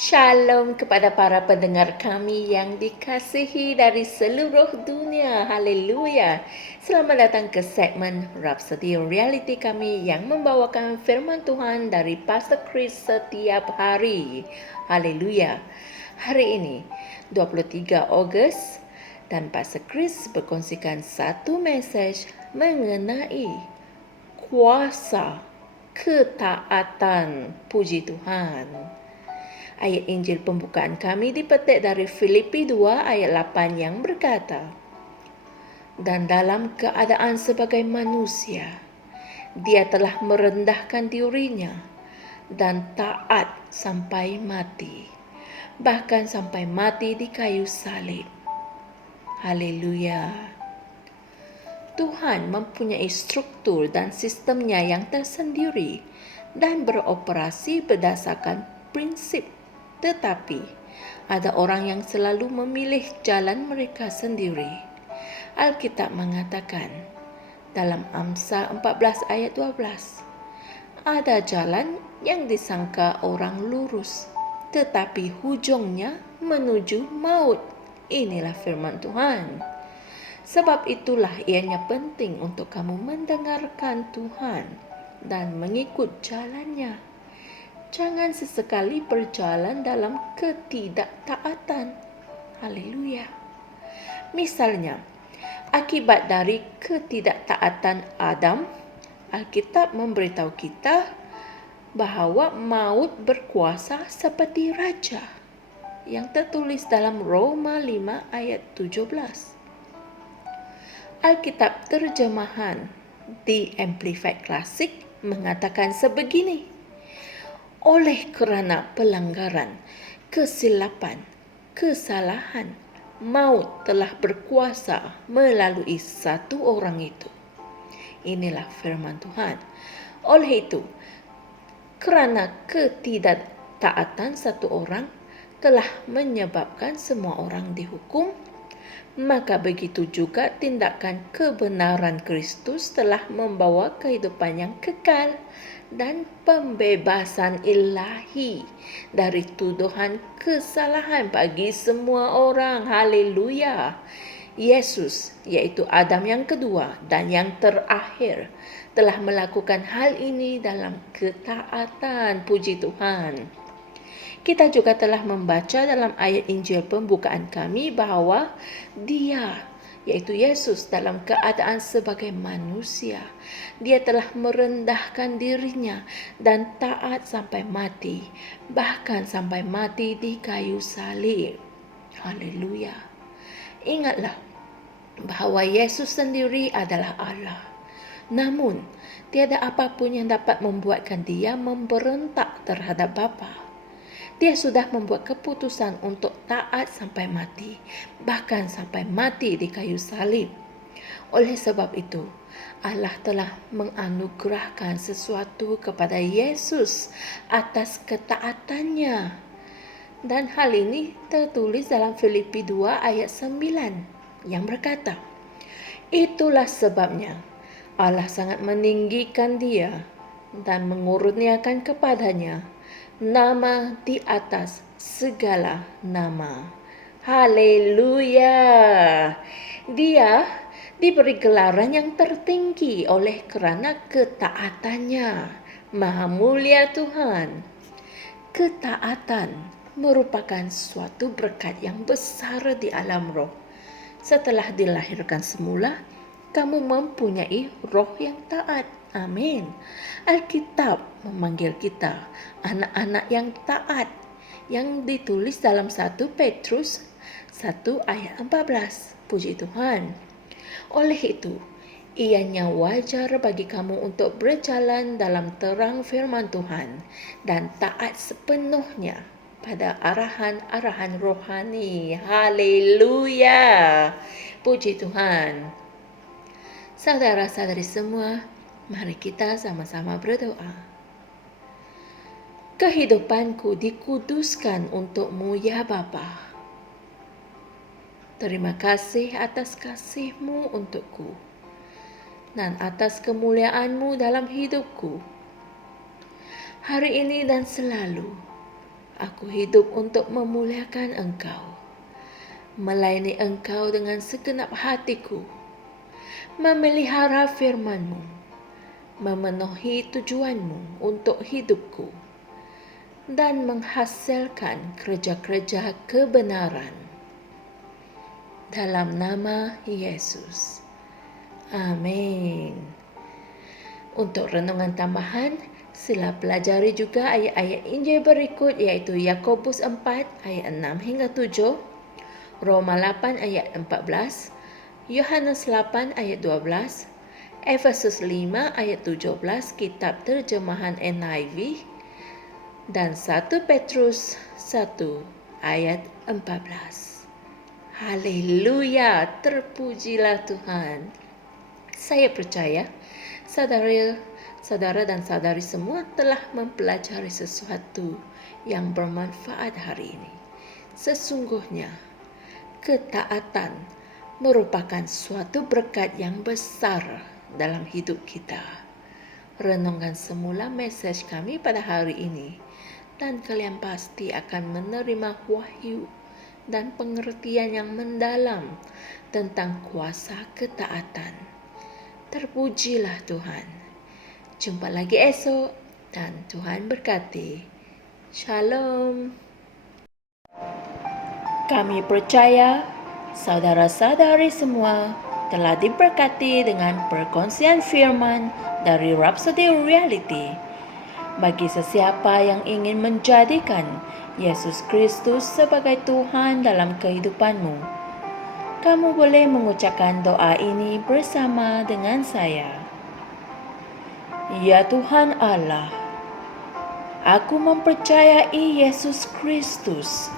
Shalom kepada para pendengar kami yang dikasihi dari seluruh dunia. Haleluya. Selamat datang ke segmen Rhapsody Reality kami yang membawakan firman Tuhan dari Pastor Chris setiap hari. Haleluya. Hari ini 23 Ogos dan Pastor Chris berkongsikan satu mesej mengenai kuasa ketaatan. Puji Tuhan. Ayat Injil pembukaan kami dipetik dari Filipi 2 ayat 8 yang berkata, "Dan dalam keadaan sebagai manusia, dia telah merendahkan dirinya dan taat sampai mati, bahkan sampai mati di kayu salib." Haleluya. Tuhan mempunyai struktur dan sistemnya yang tersendiri dan beroperasi berdasarkan prinsip. Tetapi ada orang yang selalu memilih jalan mereka sendiri. Alkitab mengatakan dalam Amsal 14 ayat 12, ada jalan yang disangka orang lurus, tetapi hujungnya menuju maut. Inilah firman Tuhan. Sebab itulah ianya penting untuk kamu mendengarkan Tuhan dan mengikut jalannya. Jangan sesekali berjalan dalam ketidaktaatan. Haleluya. Misalnya, akibat dari ketidaktaatan Adam, Alkitab memberitahu kita bahawa maut berkuasa seperti raja, yang tertulis dalam Roma 5 ayat 17. Alkitab terjemahan The Amplified Classic mengatakan sebegini: oleh kerana pelanggaran, kesilapan, kesalahan, maut telah berkuasa melalui satu orang itu. Inilah firman Tuhan. Oleh itu, kerana ketidaktaatan satu orang telah menyebabkan semua orang dihukum, maka begitu juga tindakan kebenaran Kristus telah membawa kehidupan yang kekal dan pembebasan ilahi dari tuduhan kesalahan bagi semua orang. Haleluya. Yesus, yaitu Adam yang kedua dan yang terakhir, telah melakukan hal ini dalam ketaatan. Puji Tuhan. Kita juga telah membaca dalam ayat Injil pembukaan kami bahawa Dia, yaitu Yesus, dalam keadaan sebagai manusia, Dia telah merendahkan dirinya dan taat sampai mati, bahkan sampai mati di kayu salib. Haleluya. Ingatlah bahawa Yesus sendiri adalah Allah. Namun, tiada apapun yang dapat membuatkan Dia memberontak terhadap Bapa. Dia sudah membuat keputusan untuk taat sampai mati, bahkan sampai mati di kayu salib. Oleh sebab itu, Allah telah menganugerahkan sesuatu kepada Yesus atas ketaatannya. Dan hal ini tertulis dalam Filipi 2 ayat 9 yang berkata, "Itulah sebabnya Allah sangat meninggikan Dia dan mengurniakan kepadanya nama di atas segala nama." Haleluya. Dia diberi gelaran yang tertinggi oleh kerana ketaatannya. Maha mulia Tuhan. Ketaatan merupakan suatu berkat yang besar di alam roh. Setelah dilahirkan semula, kamu mempunyai roh yang taat. Amin. Alkitab memanggil kita anak-anak yang taat, yang ditulis dalam 1 Petrus 1 ayat 14. Puji Tuhan. Oleh itu, ianya wajar bagi kamu untuk berjalan dalam terang firman Tuhan dan taat sepenuhnya pada arahan-arahan rohani. Haleluya. Puji Tuhan. Saudara-saudari semua, mari kita sama-sama berdoa. Kehidupanku dikuduskan untuk-Mu ya Bapa. Terima kasih atas kasih-Mu untukku dan atas kemuliaan-Mu dalam hidupku. Hari ini dan selalu, Aku hidup untuk memuliakan Engkau, melayani Engkau dengan segenap hatiku, memelihara firman-Mu, memenuhi tujuan-Mu untuk hidupku, dan menghasilkan kerja-kerja kebenaran. Dalam nama Yesus. Amin. Untuk renungan tambahan, sila pelajari juga ayat-ayat Injil berikut iaitu Yakobus 4 ayat 6 hingga 7, Roma 8 ayat 14, Yohanes 8 ayat 12, Efesus 5 ayat 17 kitab terjemahan NIV, dan 1 Petrus 1 ayat 14. Haleluya, terpujilah Tuhan. Saya percaya saudara dan saudari semua telah mempelajari sesuatu yang bermanfaat hari ini. Sesungguhnya, ketaatan merupakan suatu berkat yang besar dalam hidup kita. Renungkan semula mesej kami pada hari ini, dan kalian pasti akan menerima wahyu dan pengertian yang mendalam tentang kuasa ketaatan. Terpujilah Tuhan. Jumpa lagi esok dan Tuhan berkati. Shalom. Kami percaya saudara-saudari semua telah diberkati dengan perkongsian firman dari Rhapsody Reality. Bagi sesiapa yang ingin menjadikan Yesus Kristus sebagai Tuhan dalam kehidupanmu, kamu boleh mengucapkan doa ini bersama dengan saya. Ya Tuhan Allah, aku mempercayai Yesus Kristus,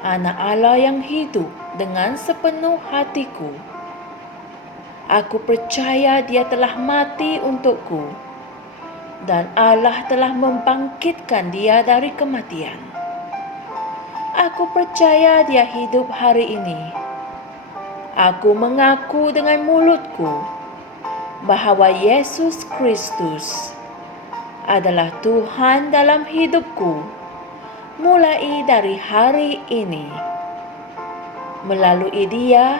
Anak Allah yang hidup dengan sepenuh hatiku. Aku percaya Dia telah mati untukku, dan Allah telah membangkitkan Dia dari kematian. Aku percaya Dia hidup hari ini. Aku mengaku dengan mulutku bahwa Yesus Kristus adalah Tuhan dalam hidupku mulai dari hari ini. Melalui Dia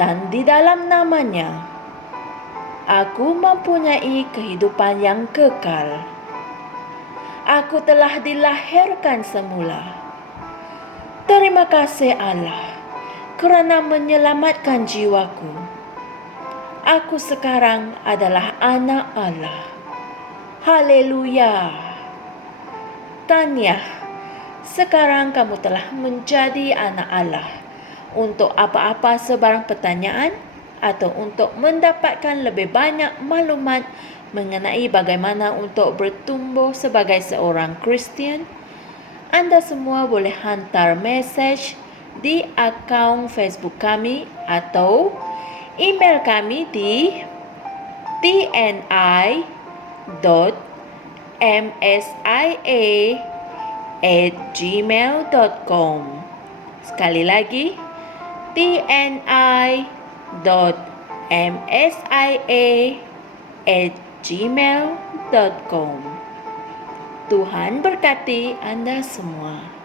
dan di dalam nama-Nya, aku mempunyai kehidupan yang kekal. Aku telah dilahirkan semula. Terima kasih Allah kerana menyelamatkan jiwaku. Aku sekarang adalah anak Allah. Haleluya. Tahniah, sekarang kamu telah menjadi anak Allah. Untuk apa-apa sebarang pertanyaan atau untuk mendapatkan lebih banyak maklumat mengenai bagaimana untuk bertumbuh sebagai seorang Kristian, Anda semua boleh hantar mesej di akaun Facebook kami atau email kami di tni.msia@gmail.com. Sekali lagi, tni.msia@gmail.com. Tuhan berkati Anda semua.